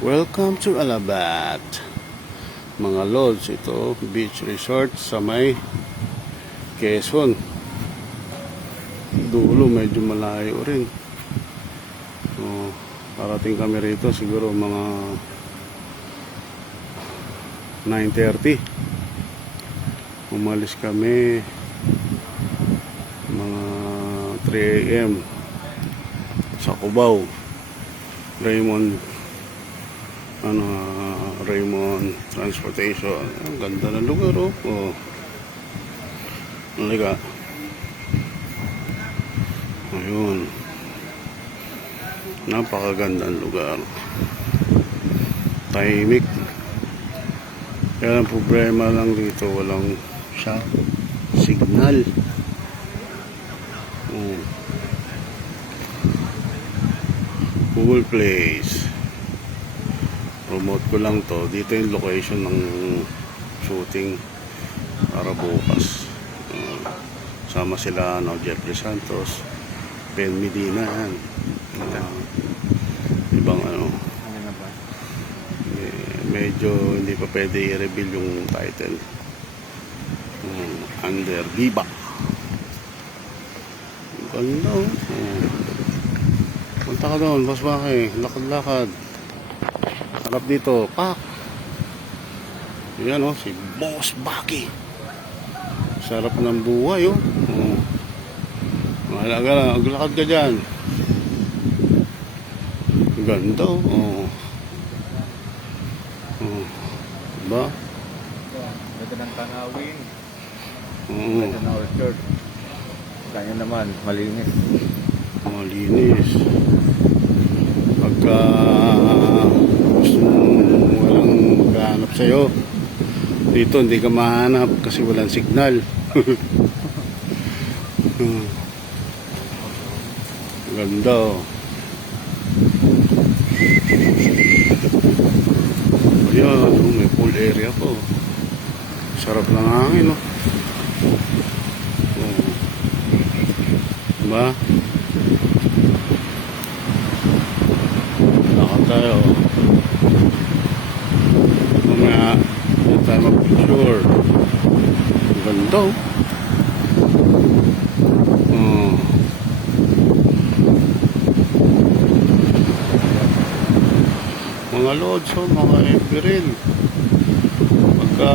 Welcome to Alabat. Mga lods, ito beach resort sa may Quezon. Dulo medyo malayo rin. Parating kami rito siguro mga 9:30. Umalis kami mga 3 AM sa Cubao. Raymond Transportation. Ang ganda ng lugar, Halika. Ayun. Napakagandang lugar. Tahimik. Kaya ang problema lang dito, walang signal. Cool place. Promote ko lang to. Dito yung location ng shooting para bukas. Sama sila Jeffrey Santos, Ben Medina, yan. Ibang medyo hindi pa pwede i-reveal yung title. Under Viva. Ganda. Punta ka doon, Boss Baki. Lakad-lakad. Harap dito, pak. Yan si Boss Baki. Sarap ng buhay, Mahalaga lang, maglakad ka dyan. Ganda, Diba? Ganda ng tanawin. Ganda ng orchard. Kanya naman, malinis. Malinis. Pagka gusto mong walang maghahanap sa'yo, dito hindi ka mahanap kasi walang signal. Ganda, Ayan, may pool area po. Sarap ng hangin, Diba? Lakad tayo. Mamaya tayo mag-picture. Ganda, mga lods, mga April. Pagka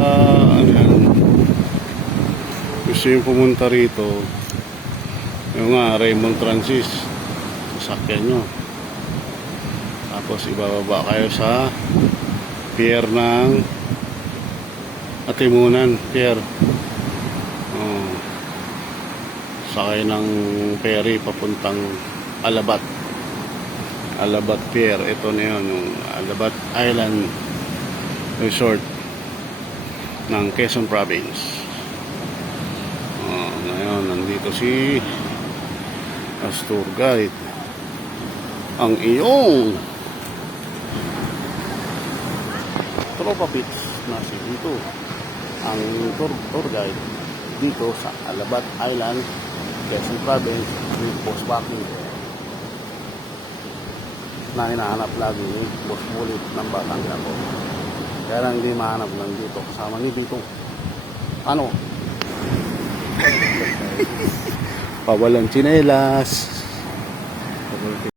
gusto yung pumunta rito, yung Raymond Francis, sasakyan nyo. Tapos ibababa kayo sa pier ng Atimunan Pier. Sakay ng ferry papuntang Alabat Pier. Ito na yun, yung Alabat Island Resort ng Quezon Province. Ngayon, nandito si tour guide, ang iyong tropa pits na si dito ang tour guide dito sa Alabat Island, Quezon Province, with Boss Baki na hinahanap lagi ni Boss Bulit ng Batang Quiapo. Kaya lang hindi mahanap lang dito kasama ni Dito. Pawalang tsinelas.